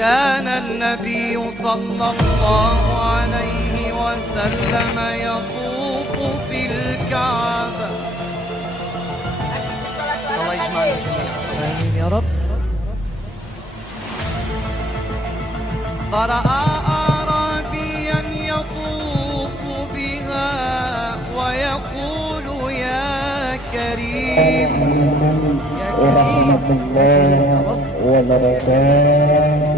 كان النبي صلى الله عليه وسلم يطوف في الكعبة. الله يجمعنا جميعا. آمين يا رب. فرأى أعرابيا يطوف بها ويقول يا كريم ورحمة الله وبركاته.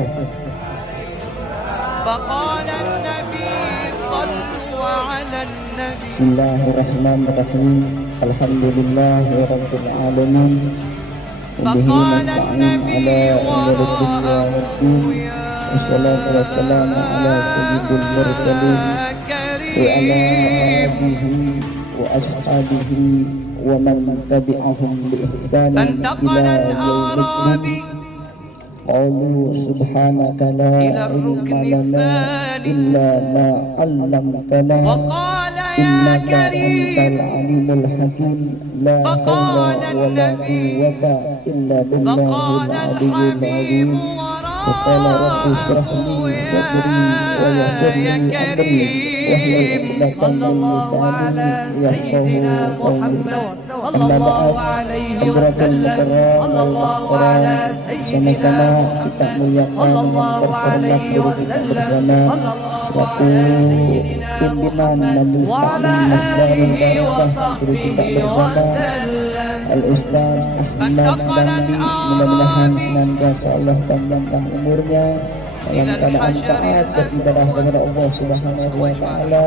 فقال النبي صلوا على النبي. بسم الله الرحمن الرحيم. الحمد لله رب العالمين. وبه نستعين على أمور الدنيا والدين. والصلاة والسلام على سيد المرسلين وعلى آله وأصحابه ومن تبعهم بإحسان إلى يوم الدين. قالوا سبحانك لا علم لنا إلا ما علمتنا إنك أنت العليم الحكيم. لا حول ولا قوة إلا بالله العلي العظيم. وقال رب اشرح لي صدري ويسر لي أمري واحلل عقدة من لساني يفقهوا قولي. أما بعد حضرatan mukarram sama-sama kita muliakan memperhormat diri kita bersama selaku pimpinan Majelis Taklim Masdarul Barakah guru kita bersama Al-Ustaz Ahmad Dandi. Mudah-mudahan senantiasa Allah panjangkan umurnya dalam keadaan taat beribadah kepada Allah Subhanahu wa taala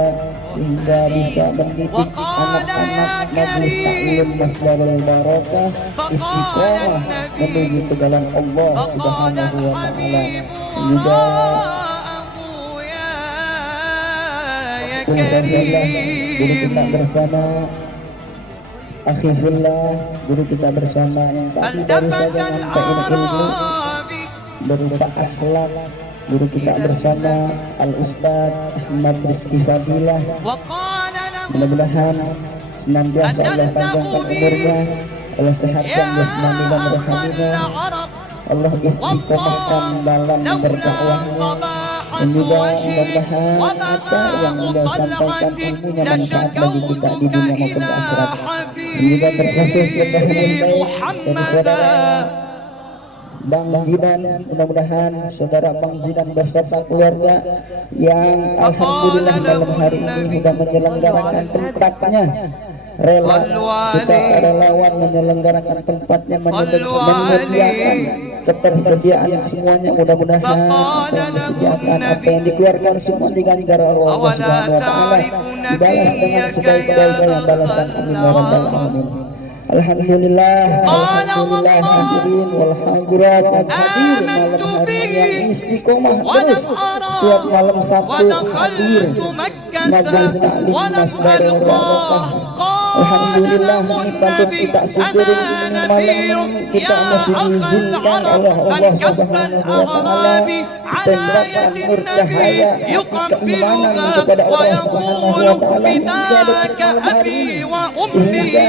sehingga bisa mendidik anak-anak Majelis Taklim Masdarul Barakah istiqomah menuju ke dalam Allah Subhanahu wa taala. Juga guru kita bersama Akhifullah, guru kita bersama yang tadi baru saja nyampaikan ilmu berupa akhlak. Guru kita bersama Al-Ustaz Ahmad Rizki Fadilah. Mudah-mudahan senantiasa Allah panjangkan umurnya, Allah sehatkan jasmani dan rohaninya, Allah istiqomahkan dalam berdakwahnya, dan juga mudah-mudahan apa yang beliau sampaikan ilmunya manfaat bagi kita di dunia maupun di akhirat. Dan juga terkhusus yang dari saudara Bang Zidan, mudah-mudahan saudara Bang Zidan beserta keluarga yang alhamdulillah malam hari ini sudah menyelenggarakan tempatnya, rela secara relawan menyelenggarakan tempatnya, menyediakan ketersediaan semuanya. Mudah-mudahan apa yang disediakan, apa yang dikeluarkan semua diganjar oleh Allah Subhanahu wa taala, dibalas dengan sebaik-baiknya balasan. Bismillahirrahmanirrahim. Alhamdulillah, alhamdulillah hadirin wal hadirat hadir malam hari yang istiqomah terus setiap malam Sabtu hadir Majelis Taklim Masdarul Barakah. Alhamdulillah ini pantun kita susuri ini malam ini kita masih diizinkan oleh Allah Subhanahu wa taala mendapatkan nur cahaya keimanan kepada Allah Subhanahu wa taala hingga detik hari sehingga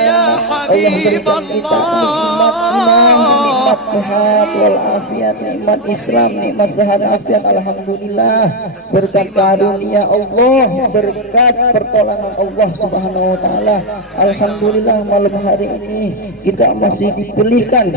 Allah berikan kita nikmat iman, nikmat sehat wal afiat, nikmat Islam, nikmat sehat afiat. Alhamdulillah berkat karunia Allah, berkat pertolongan Allah Subhanahu wa taala. Alhamdulillah malam hari ini kita masih diberikan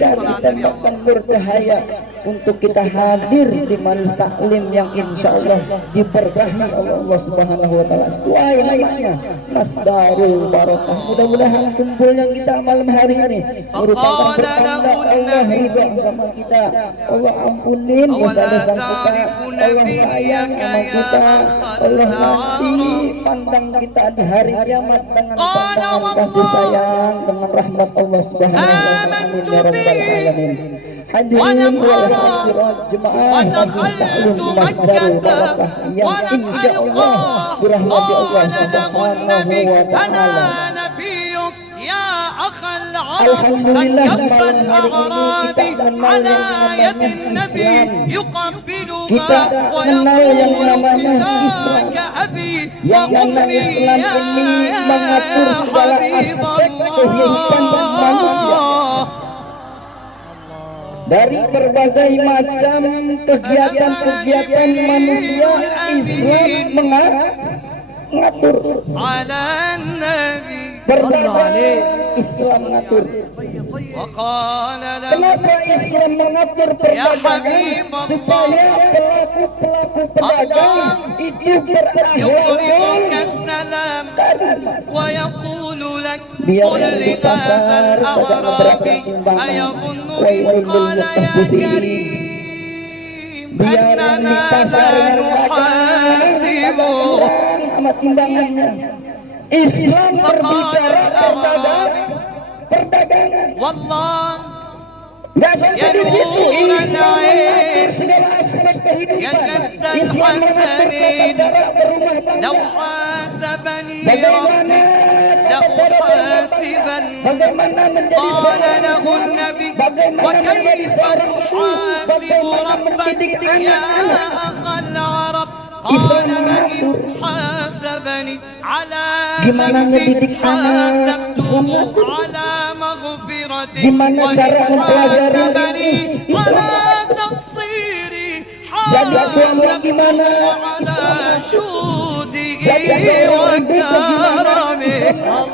ditambahkan bercahaya untuk kita hadir di majelis taklim yang insya Allah diberkahi oleh Allah Subhanahu wa taala sesuai namanya Masdarul Barakah. Mudah-mudahan kumpulnya kita malam hari ini merupakan pertanda Allah ridha sama kita, Allah ampunin dosa-dosa kita, Allah sayang sama kita, Allah nanti pandang kita di hari kiamat dengan pandangan kasih sayang, dengan rahmat Allah Subhanahu wa taala. Amin ya rabbal alamin. Hadirin wal hadirat jemaah Majelis Taklim Masdarul Barakah yang insyaallah dirahmati Allah Subhanahu wa taala. Alhamdulillah malam hari ini kita kenal yang namanya Islam. Kita kenal yang namanya Islam. Yang mana Islam ini mengatur segala aspek kehidupan manusia. dari berbagai macam kegiatan-kegiatan manusia. Islam mengatur على النبي berbagai Islam mengatur. وقال له Kenapa Islam mengatur perdagangan? Supaya pelaku-pelaku pedagang itu berakhlak يقرضك السلام karimah. ويقول لك Biar قل yang di لهذا pasar pedagang الأعرابي timbangan. أيظن إن Wailul قال يا mutaffifin. كريم Biar yang di أننا pasar لا yang نحاسبه sama timbangannya. Islam berbicara perdagangan. والله Nggak sampai di situ. Islam mengatur segala aspek kehidupan. Islam mengatur tata cara berumah لو tangga. حاسبني Bagaimana ربي tata cara berumah tangga? لأحاسبن Bagaimana menjadi قال seorang له ibu? النبي Bagaimana menjadi وكيف seorang ibu? تحاسب Bagaimana ربك mendidik يا anak-anak? أخا العرب Islam قال من mengatur. حاسبني على Gimana ذنب mendidik anak? Islam حاسبته mengatur. على مغفرة Gimana cara وإن mempelajari حاسبني ini? Islam على تقصيري Jadi suami حاسبته gimana? على جوده Jadi seorang ibu bagaimana? وكرمه Islam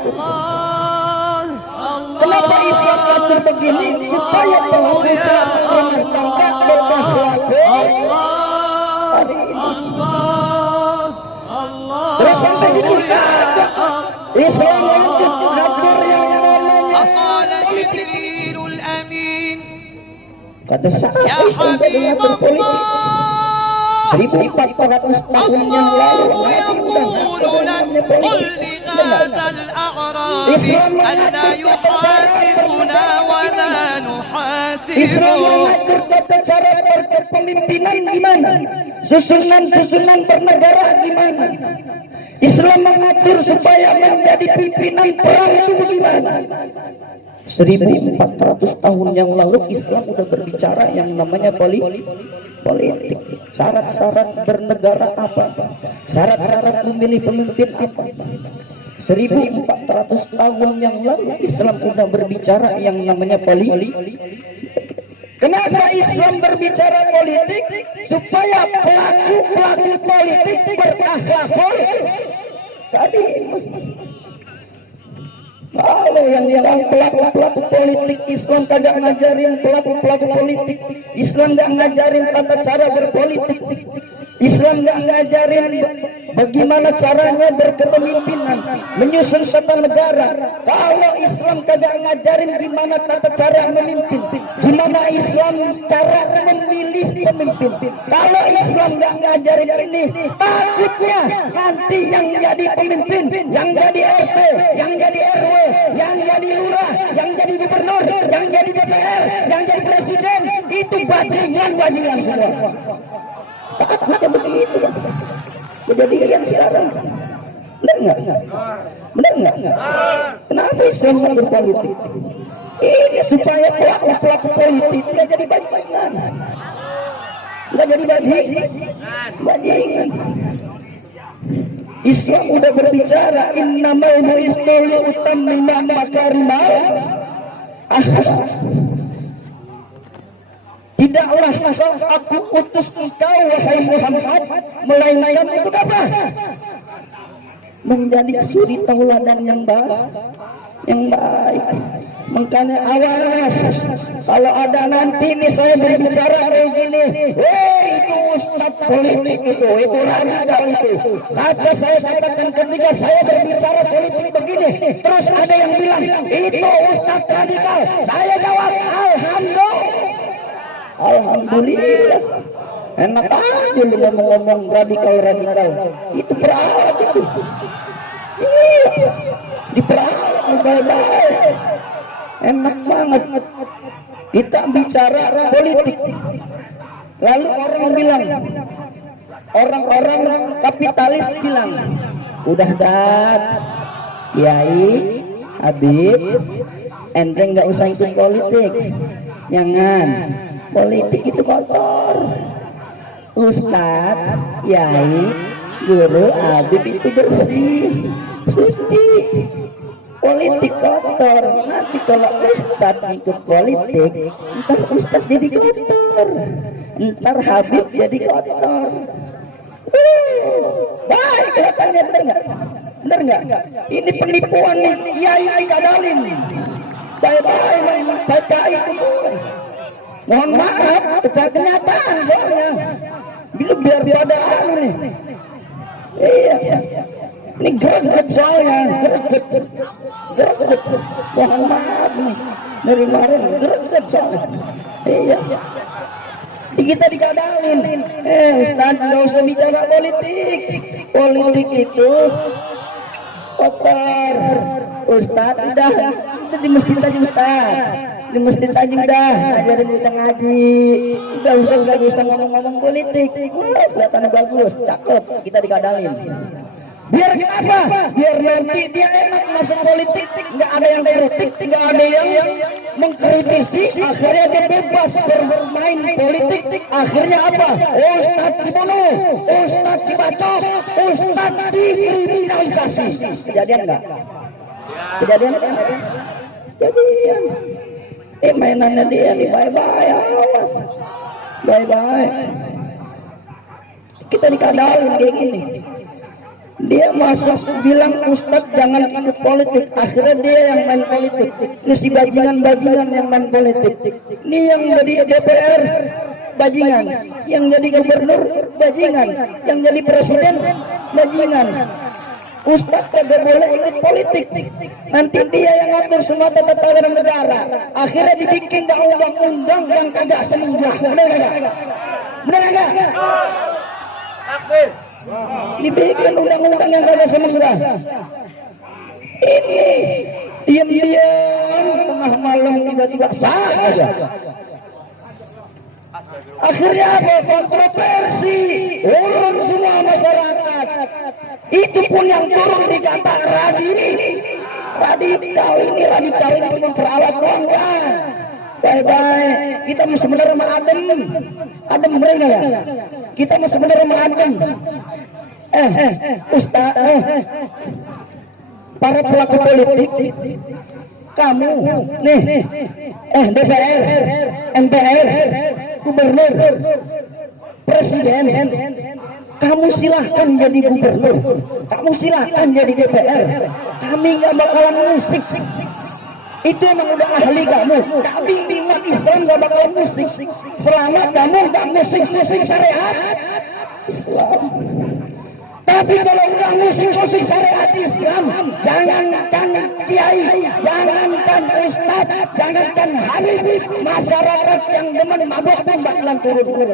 Kenapa Islam atur begini? Supaya pelaku-pelaku rumah tangga berakhlak. Terus sampai itu kagak. Islam atur yang namanya فقال جبريل الأمين kata يا siapa Islam حبيب mengatur politik? الله 1400 tahun yang lalu الله يقول لك قل لهذا الأعرابي ألا يحاسبنا ولا Islam نحاسبه mengatur tata cara berkepemimpinan gimana? Susunan bernegara gimana? Islam mengatur supaya menjadi pimpinan perang itu bagaimana? 1400 tahun yang lalu Islam sudah berbicara yang namanya politik. Syarat-syarat bernegara apa? Syarat-syarat memilih pemimpin apa? 1400 tahun yang lalu Islam sudah berbicara yang namanya politik. Kenapa Islam berbicara politik? Supaya pelaku-pelaku politik berakhlak tadi. Kalau yang pelaku-pelaku politik Islam kagak ngajarin pelaku-pelaku politik. Islam gak ngajarin tata cara berpolitik. Islam gak ngajarin bagaimana caranya berkepemimpinan, menyusun tata negara. Kalau Islam kagak ngajarin gimana tata cara memimpin, gimana Islam cara memilih pemimpin. Kalau Islam gak ngajarin ini, takutnya nanti yang jadi pemimpin, yang jadi RT, yang jadi RW, yang jadi lurah, yang jadi gubernur, yang jadi DPR, yang jadi presiden, itu bajingan semua. Takutnya begitu ya. Kejadian sekarang. Benar nggak? Kenapa Islam mengatur politik? Ini supaya pelaku politik tidak jadi bajingan. Tidak jadi bajingan. Islam udah berbicara innamal bu'itsu liutammima makarimal akhlak. Tidaklah aku utus engkau wahai Muhammad melainkan untuk apa? Menjadi suri tauladan yang baik. Makanya awas kalau ada nanti nih saya berbicara kayak gini, itu ustaz politik itu radikal itu. Kata saya katakan ketika saya berbicara politik begini, terus ada yang bilang itu ustaz radikal. Saya jawab Alhamdulillah. Enak aja lu ngomong radikal. Itu peralat itu. Iya. Diperalat baik-baik. Enak banget. Kita bicara politik. Lalu orang kapitalis bilang, udah dat, Kiai, Habib, ente nggak usah ikut politik. Jangan. Politik itu kotor. Ustadz, Kiai, Guru, Habib itu bersih, suci. politik kotor. Nanti kalau ustaz ikut politik, ntar ustaz jadi kotor, ntar Habib jadi kotor. Baik kelihatannya, bener nggak? Bener nggak? Ini penipuan nih, kiai kadalin. Bye-bye main PKI itu. Mohon maaf, secara kenyataan soalnya. Biar pada anu nih. Iya. Ini greget soalnya, greget. Mohon maaf nih. Dari kemarin greget soalnya. Iya. Kita dikadalin. Ustaz nggak usah bicara politik. Politik itu kotor. Ustaz udah itu di masjid saja Ustaz. Di masjid saja udah ajarin kita ngaji. Nggak usah ngomong-ngomong politik. Wah, kelihatannya bagus, cakep. Kita dikadalin. Biar kenapa? Biar nanti dia enak masuk politik, nggak ada yang kritik, nggak ada yang mengkritisi, akhirnya dia bebas bermain politik. Akhirnya apa? Ustaz dibunuh, Ustaz dibacok, Ustaz dikriminalisasi. Kejadian nggak? Kejadian? Kejadian. Mainannya dia nih, bye-bye, awas, bye-bye. Kita dikadalin kayak gini. Dia masuk bilang Ustaz jangan ikut politik, akhirnya dia yang main politik. Ini si bajingan-bajingan yang main politik. Ini yang jadi DPR bajingan, yang jadi gubernur bajingan, yang jadi presiden bajingan. Ustaz kagak boleh ikut politik. Nanti dia yang ngatur semua tata tata negara. Akhirnya dibikin undang-undang yang kagak senenjah. Benar enggak? Benar enggak? Dibikin undang-undang yang kagak semestinya. Ini diam-diam tengah malam tiba-tiba sah aja. Akhirnya apa? Kontroversi, turun semua masyarakat. Itu pun yang turun dikata radikal ini memperalat doang kan. Bye-bye. Kita masih sebenarnya mah adem mereka ya. Kita masih sebenarnya mah adem. Ustaz, para pelaku politik, kamu nih, DPR, MPR, gubernur, presiden, kamu silahkan jadi gubernur, kamu silahkan jadi DPR. Kami nggak bakalan musik. Itu emang udah ahli kamu. Kami umat Islam gak bakal musik selama kamu gak musik syariat Islam. Tapi kalau udah musik syariat Islam, jangankan kiai, jangankan ustaz, jangankan habib, masyarakat yang demen mabuk pun bakalan turun.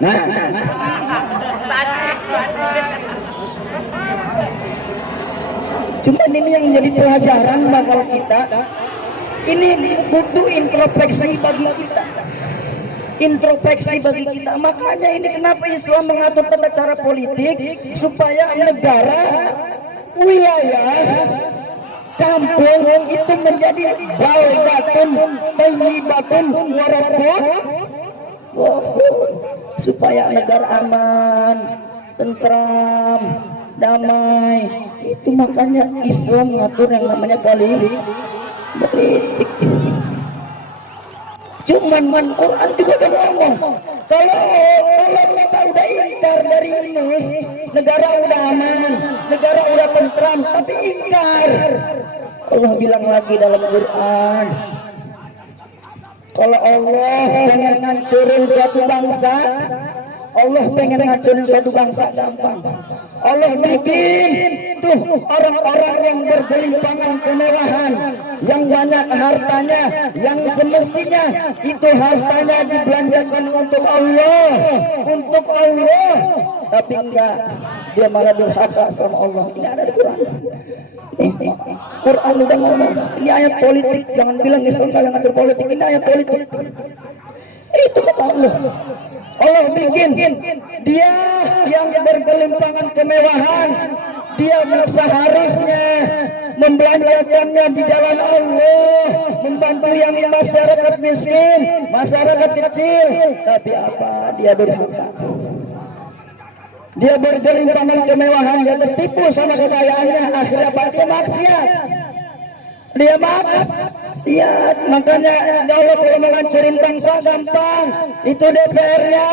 Nah. Cuman ini yang menjadi pelajaran bakal kita. Ini butuh introspeksi bagi kita. Introspeksi bagi kita. Makanya ini kenapa Islam mengatur tata cara politik supaya negara, wilayah, kampung itu menjadi baldatun thayyibatun wa rabbun, supaya negara aman, tentram, damai. Itu makanya Islam ngatur yang namanya politik. Cuman Quran juga udah ngomong, kalau kita udah ingkar dari ini, negara udah aman, negara udah tentram, tapi ingkar. Allah bilang lagi dalam Quran, kalau Allah pengen ngancurin suatu bangsa, Allah pengen ngancurin suatu bangsa gampang. Allah bikin tuh orang-orang yang bergelimpangan kemewahan, yang banyak hartanya, yang semestinya itu hartanya dibelanjakan untuk Allah, tapi enggak, dia malah durhaka sama Allah. Tidak ada di Quran. Quran udah ngomong, ini ayat politik, jangan bilang Islam kalian ngatur politik, ini ayat politik. Itu kata Allah. Allah bikin dia yang bergelimpangan kemewahan, dia seharusnya membelanjakannya di jalan Allah, membantu yang masyarakat miskin, masyarakat kecil, tapi apa? Dia durhaka. Dia bergelimpangan kemewahan, dia tertipu sama kekayaannya, akhirnya apa? Dia maksiat. Dia maksiat. Makanya Allah kalau menghancurin bangsa gampang. Itu DPR-nya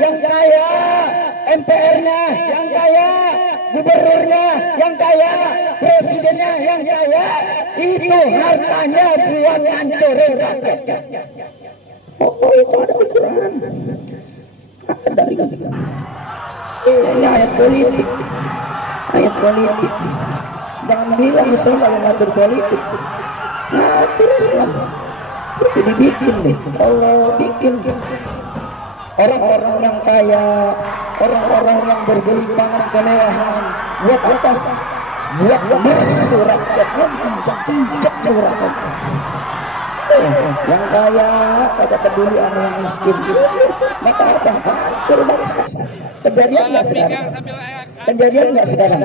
yang kaya, MPR-nya yang kaya, gubernurnya yang kaya, presidennya yang kaya. Itu hartanya buat hancurin rakyat. Oh, itu ada ukuran. Ada. Ini ayat politik. Ayat politik. Jangan bilang Islam kalau ngatur politik. Ngatur Islam. Itu dibikin nih. Allah bikin. Orang-orang yang kaya, orang-orang yang bergelimpangan kemewahan. Buat apa? Buat merestu rakyatnya, diinjak-injak rakyatnya. Yang kaya pada peduli sama yang miskin. Maka apa? Hancur bangsa. Kejadian nggak sekarang? Kejadian nggak sekarang?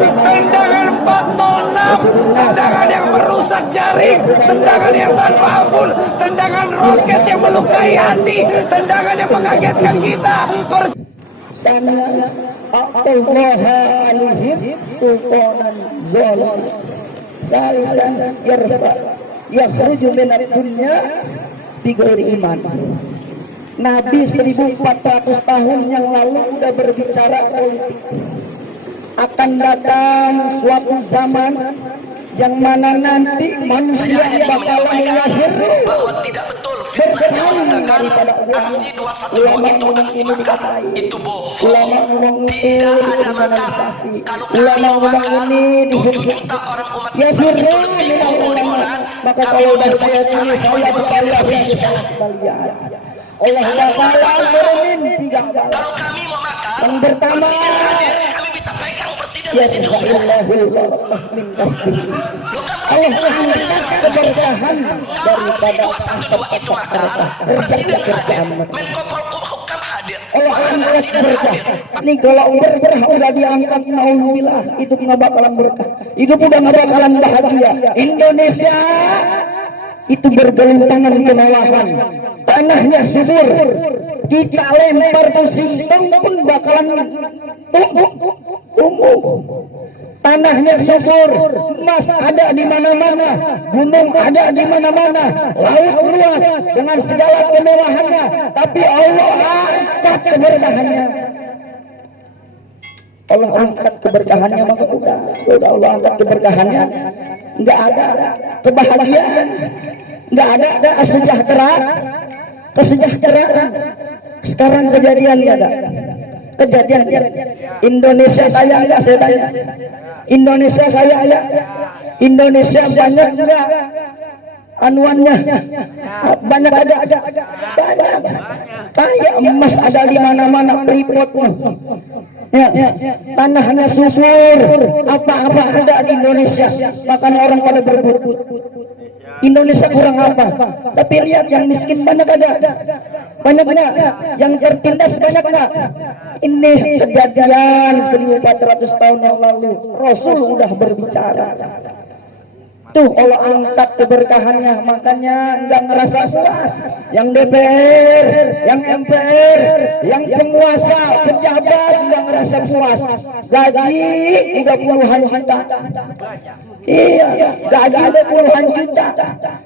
Tendangan 4-6, tendangan yang merusak jaring, tendangan yang tanpa ampun, tendangan roket yang melukai hati, tendangan yang mengagetkan kita. Sana aqtallaha alihim sultanan zalim salisan yarfa yakhruju minad dunya bighairi iman. Nabi 1400 tahun yang lalu sudah berbicara politik. Akan datang suatu zaman yang mana nanti manusia bakalan lahir bahwa tidak betul fitnah yang mengatakan aksi 212 itu aksi makar, itu bohong. Tidak ada makar. Kalau kami makar 7 juta orang umat Islam itu lebih kumpul di Monas, kami menemui sana di lebih. Kalau kami mau makar, presiden hadir, kami bisa pegang presiden di situ. Keberkahan aksi 212 itu makar, presiden hadir, Menko Polhukam hadir, presiden hadir. Ini kalau berkah udah diangkat, naudzubillah, hidup nggak bakalan berkah, hidup udah nggak bakalan bahagia. Indonesia itu bergelimpangan kemewahan, tanahnya subur, kita lempar tuh singkong pun bakalan tumbuh. Tanahnya subur, emas ada di mana-mana, gunung ada di mana-mana, laut luas dengan segala kemewahannya, tapi Allah angkat keberkahannya. Allah angkat keberkahannya, maka udah Allah angkat keberkahannya, nggak ada kebahagiaan, nggak ada kesejahteraan. Sekarang kejadian ada. Kejadian Indonesia kaya enggak, saya tanya. Indonesia kaya enggak? Indonesia banyak enggak anuannya? Banyak ada banyak. Kaya, emas ada di mana-mana, Freeport. Ya, tanahnya subur, apa-apa ada di Indonesia. Makanya orang pada berebut. Indonesia kurang apa? Tapi lihat yang miskin banyak ada. Banyak enggak? Yang tertindas banyak enggak? Ini kejadian 1400 tahun yang lalu. Rasul sudah berbicara. Tuh Allah angkat keberkahannya, makanya enggak ngerasa puas. Yang DPR, yang MPR, yang penguasa, pejabat enggak ngerasa puas. Gaji udah puluhan juta. Iya, gaji ada puluhan juta.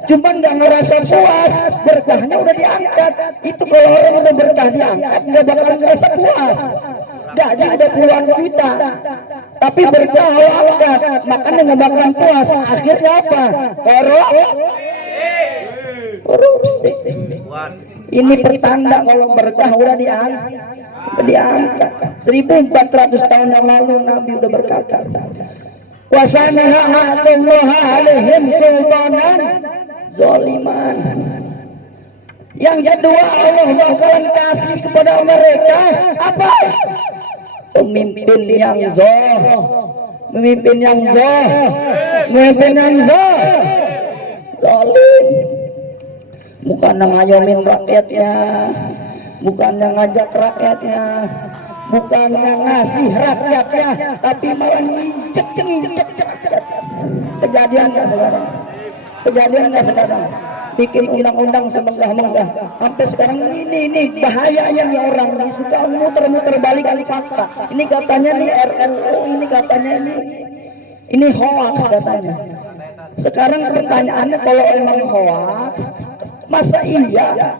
Cuman enggak ngerasa puas, berkahnya udah diangkat. Itu kalau orang udah berkah diangkat enggak bakal ngerasa puas. Gaji ada puluhan juta, tapi berkah Allah angkat, makanya nggak bakalan puas. Akhirnya apa? Korupsi. Ini pertanda kalau berkah udah diangkat. 1400 tahun yang lalu Nabi udah berkata, wasanaha a'tallaha alaihim sultanan zaliman. Yang kedua, Allah bakalan kasih kepada mereka apa? Pemimpin yang zalim, pemimpin yang zalim. Bukan ngayomin rakyatnya, bukan ngajak rakyatnya, bukan ngasih rakyatnya, tapi malah injek. Kejadian sekarang. Kejadian nggak sekarang? Bikin undang-undang semegah-megah. Sampai sekarang ini bahayanya nih orang nih suka muter-muter balik kali fakta. Ini katanya nih RUU, ini katanya ini hoax katanya. Sekarang pertanyaannya kalau emang hoax, masa iya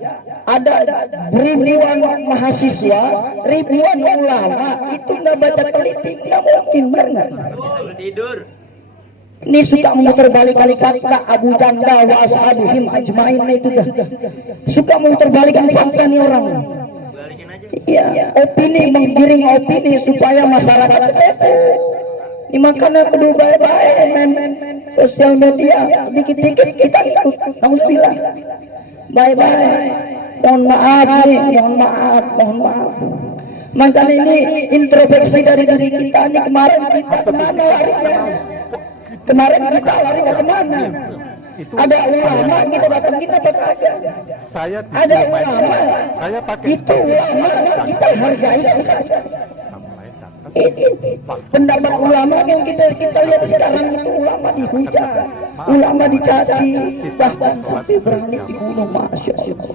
ada ribuan mahasiswa, ribuan ulama itu nggak baca teliti? Nggak mungkin, benar nggak? Tidur. Ini suka memutar balik kali fakta Abu Janda wa ashabuhim ajmain itu dah. Suka memutar balik kali fakta nih orang. Iya, opini, menggiring opini supaya masyarakat itu. Ini makanya kudu baik-baik main sosial media, dikit-dikit kita ikut. Alhamdulillah. Baik-baik. Mohon maaf nih, mohon maaf. Makanya ini introspeksi dari diri kita nih, kemarin kita kemana larinya? Kemarin kita lari kemana? Ada ulama kita datang kita kagak. Ada ulama, itu ulama kita hargai. Pendapat ulama yang kita lihat sekarang itu ulama dihujat, ulama dicaci, bahkan sampai berani dibunuh. Masya Allah.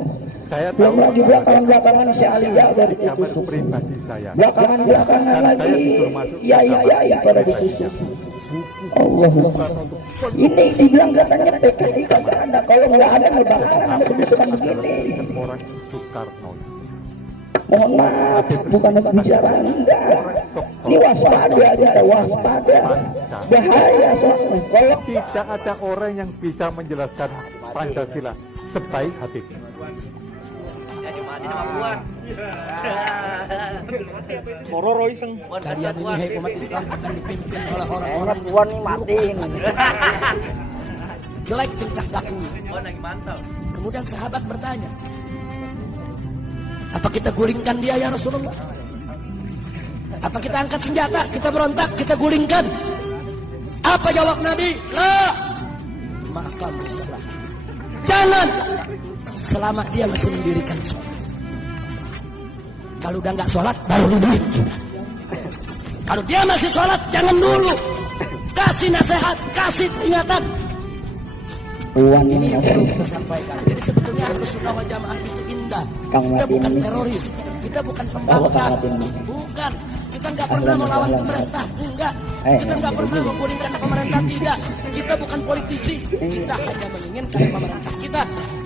Belum lagi belakangan si Alia baru ditusuk. Belakangan lagi ya pada ditusuk. Allah. Ini dibilang katanya PKI kagak ada. Kalau nggak ada bakalan ada kebiasaan begini. Mohon maaf, bukan bicara enggak. Ini waspada kita, waspada. Bahaya soalnya. Kalau tidak ada orang yang bisa menjelaskan Pancasila sebaik hatinya. Kalian ini hai umat Islam akan dipimpin oleh orang-orang Puan nih matiin. jelek tingkah laku. Kemudian sahabat bertanya, apa kita gulingkan dia ya Rasulullah? Apa kita angkat senjata, kita berontak, kita gulingkan? Apa jawab Nabi? La, maka masalah. Jangan, selama dia masih mendirikan sholat. Kalau udah nggak sholat, baru dibunuh. Kalau dia masih sholat, jangan dulu. Kasih nasihat, kasih peringatan. Ini yang perlu kita sampaikan. Jadi sebetulnya Ahlus Sunnah wal Jamaah itu indah. Kita bukan teroris, kita bukan pembangkang, bukan. Kita nggak pernah melawan pemerintah, enggak. Kita nggak pernah menggulingkan pemerintah, tidak. Kita bukan politisi, kita hanya menginginkan pemerintah kita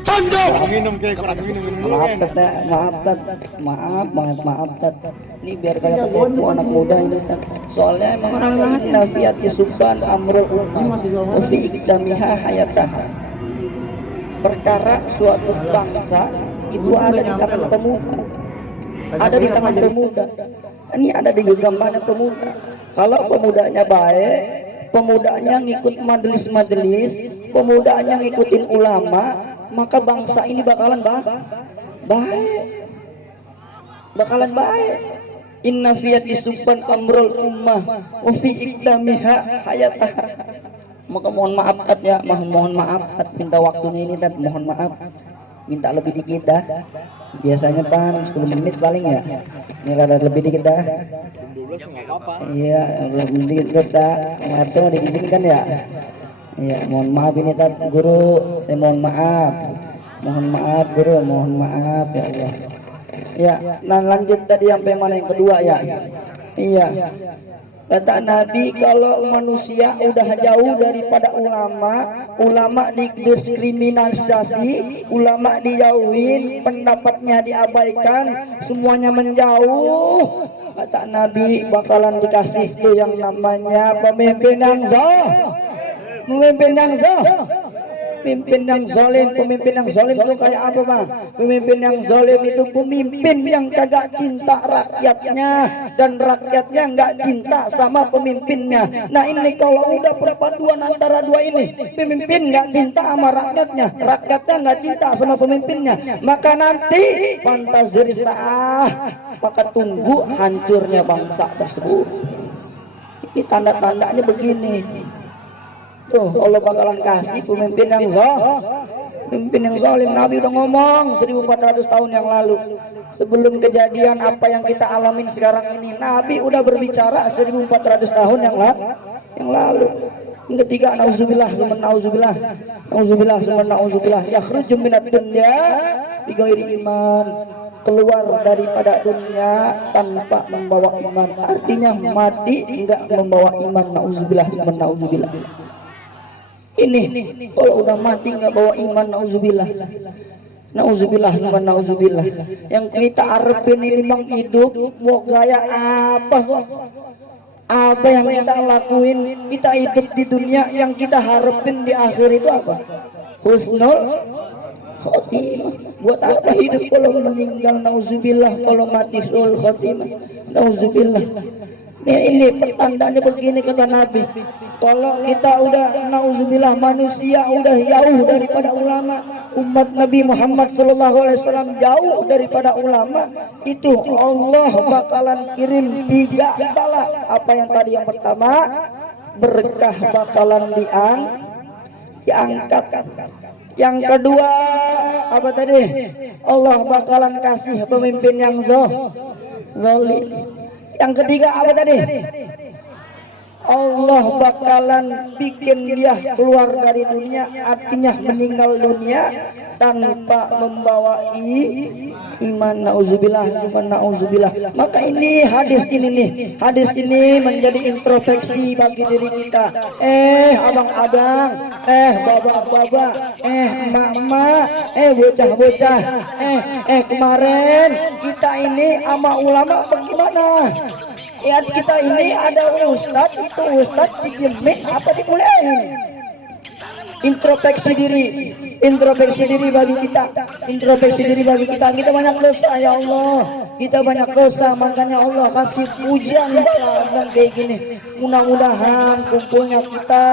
tunduk. Maaf, ini biar kayak begitu anak muda ini kan. Soalnya emang nabiati subhan amrul ummah wa fi ikdamiha hayatah. Perkara suatu bangsa itu ada di tangan pemuda. Ada di tangan pemuda. Ini ada di genggamannya pemuda. Kalau pemudanya baik, pemudanya ngikut majelis-majelis, pemudanya ngikutin ulama, maka bangsa ini bakalan baik. Bakalan baik. Inna fiyati subhan amrul ummah wa fi ikdamiha hayatah. Maka mohon maaf ya, mohon maaf minta waktunya ini dan mohon maaf. Minta lebih dikit dah. Biasanya pan 10 menit paling ya. Ini ada lebih dikit dah. 12 enggak apa-apa. Iya, lebih dikit dah. Waktu diizinkan ya. Iya, mohon maaf ini Tat Guru, saya mohon maaf. Mohon maaf Guru, mohon maaf ya Allah. Ya, nah lanjut tadi sampai mana yang kedua ya. Iya. Kata Nabi, kalau manusia udah jauh daripada ulama didiskriminalisasi, ulama dijauhin, pendapatnya diabaikan, semuanya menjauh. Kata Nabi, bakalan dikasih tuh yang namanya pemimpin yang pemimpin yang zalim itu kayak apa Bang? Pemimpin yang zalim itu pemimpin yang kagak cinta rakyatnya dan rakyatnya nggak cinta sama pemimpinnya. Nah ini kalau udah perpaduan antara dua ini, pemimpin nggak cinta sama rakyatnya, rakyatnya nggak cinta sama pemimpinnya, maka nanti fantazir maka tunggu hancurnya bangsa tersebut. Ini tanda-tandanya begini. Tuh, Allah bakalan kasih pemimpin yang zalim. Nabi udah ngomong 1400 tahun yang lalu. Sebelum kejadian apa yang kita alamin sekarang ini, Nabi udah berbicara 1400 tahun yang lalu. Yang ketiga, nauzubillah, Nauzubillah summa nauzubillah yakhruju minad dunya bighairi iman, keluar daripada dunia tanpa membawa iman, artinya mati tidak membawa iman. Nauzubillah summa nauzubillah. Ini kalau udah mati nggak bawa iman, nauzubillah. Nauzubillah summa nauzubillah. Yang kita arepin ini bang hidup mau gaya apa yang kita lakuin, kita hidup di dunia, yang kita harapin di akhir itu apa? Husnul khotimah. Buat apa hidup kalau meninggal? Nauzubillah. Kalau mati sul khotimah, nauzubillah. Ini pertandanya begini kata Nabi, kalau kita udah nauzubillah manusia udah jauh daripada ulama, umat Nabi Muhammad SAW jauh daripada ulama, itu Allah bakalan kirim 3 bala. Apa yang tadi? Yang pertama, berkah bakalan diangkat. Yang kedua apa tadi? Allah bakalan kasih pemimpin yang zalim. Yang ketiga apa tadi? Allah bakalan bikin dia keluar dari dunia, artinya meninggal dunia tanpa membawa iman. Nauzubillah, nauzubillah. Maka ini hadis ini menjadi introspeksi bagi diri kita. Abang-abang, bapak-bapak, emak-emak, bocah-bocah, kemarin kita ini sama ulama bagaimana? Ya kita ini ada ustadz, itu ustadz dijemik apa dimulai? Introspeksi diri bagi kita, kita banyak dosa ya Allah, kita banyak dosa, makanya Allah kasih pujian dan kayak gini. Mudah-mudahan kumpulnya kita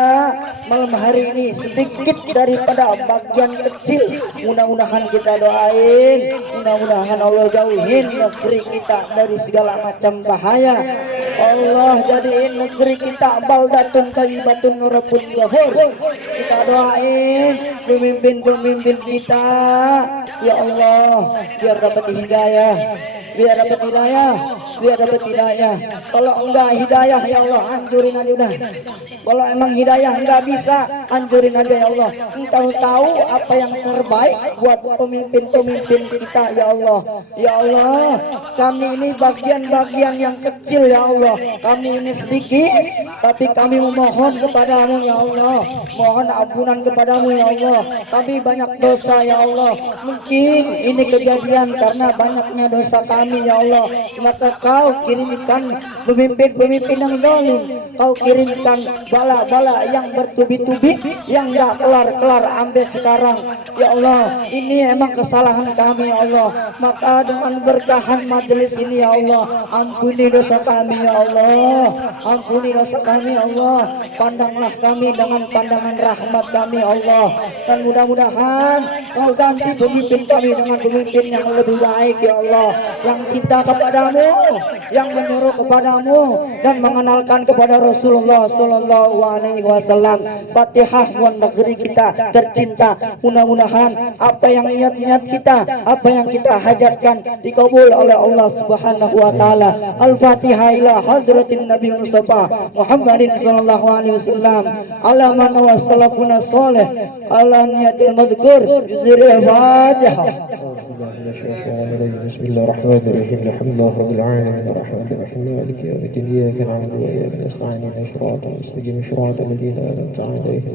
malam hari ini sedikit daripada bagian kecil, mudah-mudahan kita doain, mudah-mudahan Allah jauhin negeri kita dari segala macam bahaya. Allah jadiin negeri kita baldatun thayyibatun rabbun ghafur. Kita doain pemimpin kita ya Allah biar dapat hidayah, biar dapat hidayah. Kalau enggak hidayah ya Allah hancurin aja udah. Kalau emang hidayah enggak bisa, hancurin aja ya Allah. Engkau tahu apa yang terbaik buat pemimpin kita ya Allah. Ya Allah, kami ini bagian-bagian yang kecil ya Allah. Kami ini sedikit, tapi kami memohon kepadamu ya Allah. Mohon ampunan kepadamu ya Allah. Kami banyak dosa ya Allah. Mungkin ini kejadian karena banyaknya dosa kami ya Allah. Maka kau kirimkan pemimpin yang zalim, kau kirimkan bala-bala yang bertubi-tubi, yang gak kelar-kelar sampai sekarang ya Allah. Ini emang kesalahan kami ya Allah. Maka dengan berkahan majelis ini ya Allah, ampuni dosa kami ya Allah, ampuni dosa kami ya Allah. Pandanglah kami dengan pandangan rahmat kami ya Allah, dan mudah-mudahan kau ganti pemimpin kami dengan pemimpin yang lebih baik ya Allah, yang cinta kepadamu, yang menyuruh kepadamu dan mengenalkan kepada Rasulullah Sallallahu Alaihi Wasallam. Fatihah buat negeri kita tercinta. Mudah-mudahan apa yang niat-niat kita, apa yang kita hajatkan dikabul oleh Allah Subhanahu Wa Taala. Al-Fatihah ila hadratin Nabi Mustafa Muhammadin Sallallahu Alaihi Wasallam. Ala man wa salafuna salih ala niyatil madhkur. Juzuril Fatihah. بسم الله الرحمن الرحيم الحمد لله رب العالمين الرحمن الرحيم مالك يوم الدين إياك نعبد وإياك نستعين اهدنا الصراط المستقيم صراط الذين أنعمت عليهم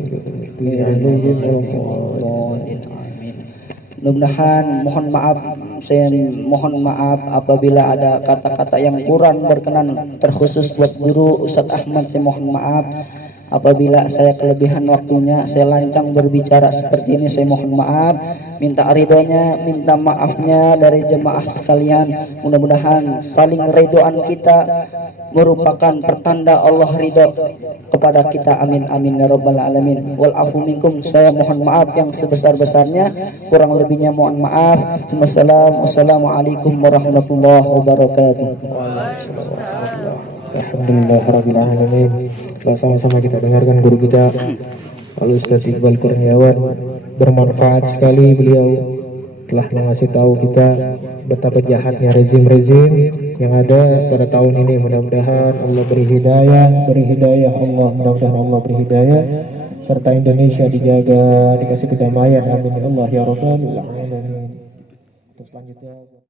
غير المغضوب عليهم ولا الضالين. Mudah-mudahan saya mohon maaf apabila ada kata-kata yang kurang berkenan, terkhusus buat guru Ustadz Ahmad. Saya mohon maaf apabila saya kelebihan waktunya, saya lancang berbicara seperti ini. Saya mohon maaf, minta ridhonya, minta maafnya dari jemaah sekalian. Mudah-mudahan saling ridhoan kita merupakan pertanda Allah ridho kepada kita. Amin amin ya rabbal alamin. Wal afu minkum. Saya mohon maaf yang sebesar-besarnya, kurang lebihnya mohon maaf. Wassalamualaikum warahmatullahi wabarakatuh. Alhamdulillahirrahmanirrahim. Sama-sama kita dengarkan guru kita Al-Ustaz Iqbal Kurniawan. Bermanfaat sekali, beliau telah mengasih tahu kita betapa jahatnya rezim-rezim yang ada pada tahun ini. Mudah-mudahan Allah beri hidayah Allah, mudah-mudahan Allah beri hidayah serta Indonesia dijaga, dikasih kedamaian. Amin ya Allah ya Rabbal alamin. Terus selanjutnya